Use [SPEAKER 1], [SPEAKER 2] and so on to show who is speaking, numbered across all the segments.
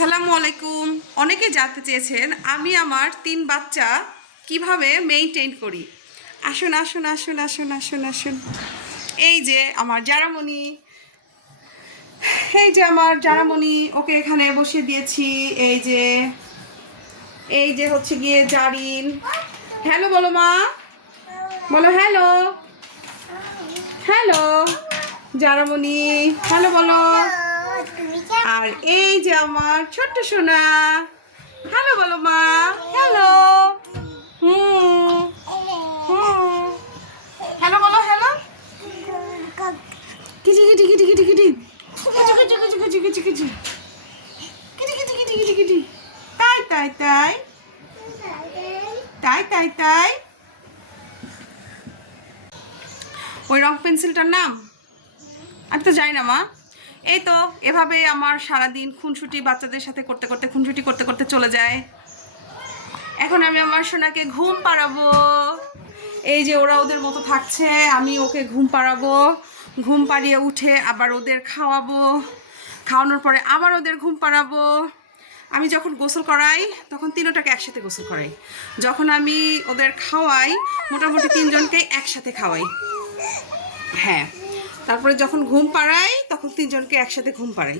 [SPEAKER 1] আসসালামু আলাইকুম। অনেকে জানতে চেয়েছেন, আমি আমার তিন বাচ্চা কীভাবে মেইনটেইন করি? আসুন আসুন আসুন আসুন আসুন আসুন। এই যে আমার জারামণি। এই যে আমার জারামণি, ওকে এখানে বসিয়ে দিয়েছি। এই যে এই যে হচ্ছে গিয়ে জারিন। হ্যালো, বলো মা। বলো, হ্যালো। হ্যালো, জারামণি। হ্যালো, বলো। আর এই যে আমার ছোট্ট সোনা হ্যালো বলো মা হ্যালো হুম হ্যালো বলো হ্যালো কিচি কিচি কিচি কিচি কিচি কিচি কিচি কিচি কিচি কিচি তাই তাই তাই তাই তাই তাই ওই রং পেন্সিলটার নাম আমি তো জানি না মা এই তো, এভাবে আমার সারাদিন খুনসুটি বাচ্চাদের সাথে করতে করতে, খুনসুটি করতে করতে চলে যায়। এখন আমি আমার সোনাকে ঘুম পাড়াবো। এই যে ওরা ওদের মতো থাকছে, আমি ওকে ঘুম পাড়াবো। ঘুম পাড়িয়ে উঠে আবার ওদের খাওয়াবো। খাওয়ানোর পরে আবার ওদের ঘুম পাড়াবো। আমি যখন গোসল করাই, তখন তিনোটাকে একসাথে গোসল করাই। যখন আমি ওদের খাওয়াই, মোটামুটি তিনজনকেই একসাথে খাওয়াই। হ্যাঁ। তারপরে যখন ঘুম পাড়াই, তখন তিনজনকে একসাথে ঘুম পাড়াই।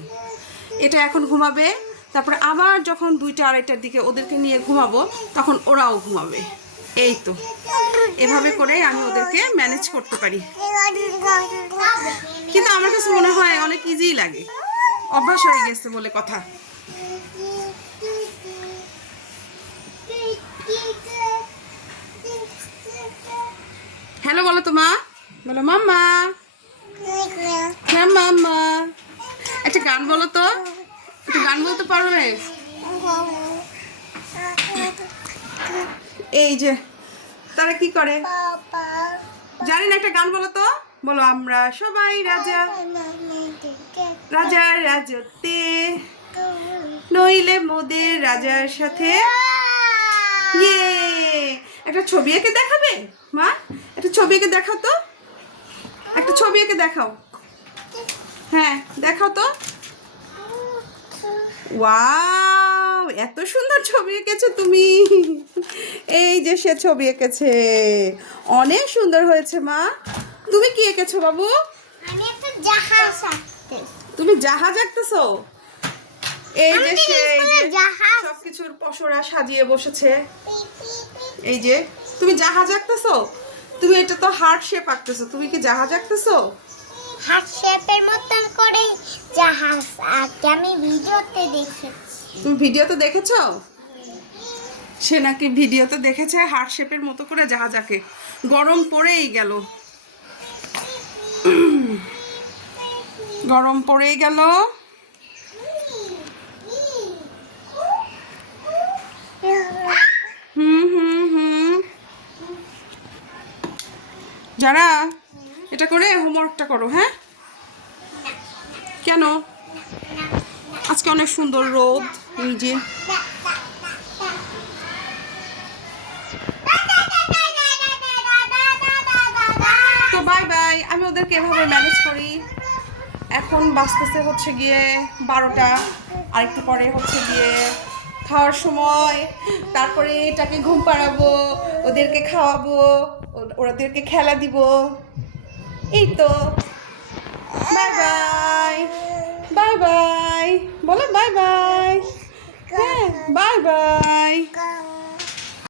[SPEAKER 1] এটা এখন ঘুমাবে। তারপরে আবার যখন দুইটা, আড়াইটার দিকে ওদেরকে নিয়ে ঘুমাবো, তখন ওরাও ঘুমাবে। এই তো। এভাবে করে আমি ওদেরকে ম্যানেজ করতে পারি। কিন্তু আমার কাছে মনে হয় অনেক ইজিই লাগে। অভ্যাস হয়ে গেছে বলে কথা। হ্যালো, বলো তো মা। বলো, মাম্মা। হ্যাঁ মাম্মা একটা গান বলো তো। একটা গান বলতে পারবে? এই যে, তারা কি করে? জানি না, একটা গান বলো তো। বলো, আমরা সবাই রাজা। রাজার রাজত্বে। নইলে মোদের রাজার সাথে। ইয়ে! একটা ছবি এঁকে দেখাবে? মা, একটা ছবি এঁকে দেখাও তো। একটা ছবি এঁকে দেখাও। হ্যাঁ দেখাও তো। ওয়াও এত সুন্দর ছবি এঁকেছো তুমি। এই যে সে ছবি এঁকেছে। অনেক সুন্দর হয়েছে মা। তুমি কি এঁকেছো বাবু?
[SPEAKER 2] আমি একটা জাহাজ
[SPEAKER 1] তুমি জাহাজ আঁকতেছো? এই যে সে যে সবকিছুর পসরা সাজিয়ে বসেছে। এই যে তুমি জাহাজ আঁকতেছো? তুমি এটা তো হার্ট শেপ আঁকতেছো তুমি কি জাহাজ আঁকতেছো?
[SPEAKER 2] হার্ট শেপের মতন করে জাহাজ আঁকে আমি ভিডিওতে দেখেছি।
[SPEAKER 1] তুমি ভিডিওতে দেখেছ? সে নাকি ভিডিওতে দেখেছে হার্ট শেপের মতো করে জাহাজ আঁকে। গরম পড়েই গেল। গরম পড়েই গেল হুম হুম হুম যারা এটা করে হোমওয়ার্কটা করো হ্যাঁ? কেন? আজকে অনেক সুন্দর রোদ যে। তো বাই বাই আমি ওদেরকে এভাবে ম্যানেজ করি। এখন বাঁচতেছে হচ্ছে গিয়ে বারোটা আর আরেকটু পরে হচ্ছে গিয়ে খাওয়ার সময়। তারপরে এটাকে ঘুম পাড়াবো, ওদেরকে খাওয়াবো। ও- ওদেরকে খেলা দিব। এই তো। বাই বাই বাই বাই বলো বাই বাই হ্যাঁ বাই বাই.